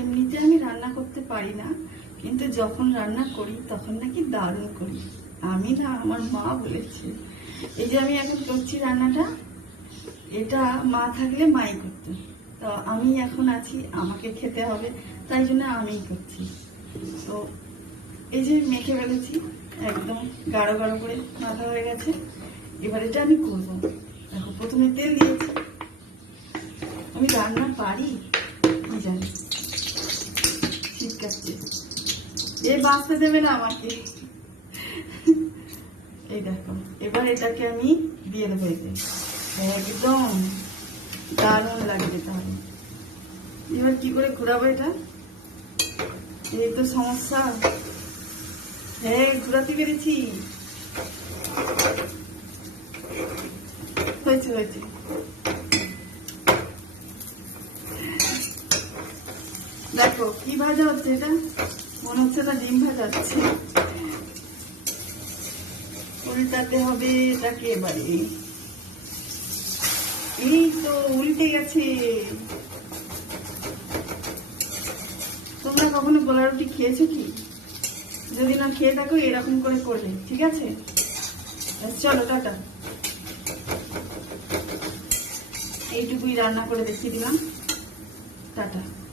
এমনিতে আমি রান্না করতে পারি না, কিন্তু যখন রান্না করি তখন নাকি দারুণ করি। আমি না, আমার মা বলেছে। এই যে আমি এখন করছি রান্নাটা, এটা মা থাকলে মাই করতো। তো আমি এখন আছি, আমাকে খেতে হবে, তাই জন্য আমিই করছি। তো এই যে মেখে ফেলেছি, একদম গাঢ় গাঢ় করে মাখা হয়ে গেছে। এবার এটা আমি করবো। দেখো, প্রথমে তেল দিয়েছি। আমি রান্না পারি কি জানি, ছিটকাচ্ছে। এ বাঁচতে দেবে না আমাকে। এই দেখো, এবার এটাকে আমি দিয়ে দেবো এতে। একদম দারুণ লাগবে। তাহলে এবার কি করে ঘুরাবো এটা? এই তো সমস্যা। হ্যাঁ, ঘুরাতে পেরেছি। হয়েছে হয়েছে। দেখো কি ভাজা হচ্ছে এটা, মনে হচ্ছে না ডিম ভাজা হচ্ছে। উল্টাতে হবে এটাকে এবারে। এই তো উল্টে গেছে। তোমরা কখনো গোলা রুটি খেয়েছো কি? যদি না খেয়ে থাকো, এরকম করে করবে, ঠিক আছে? চলো টাটা। এইটুকুই রান্না করে দেখিয়ে দিলাম। টাটা।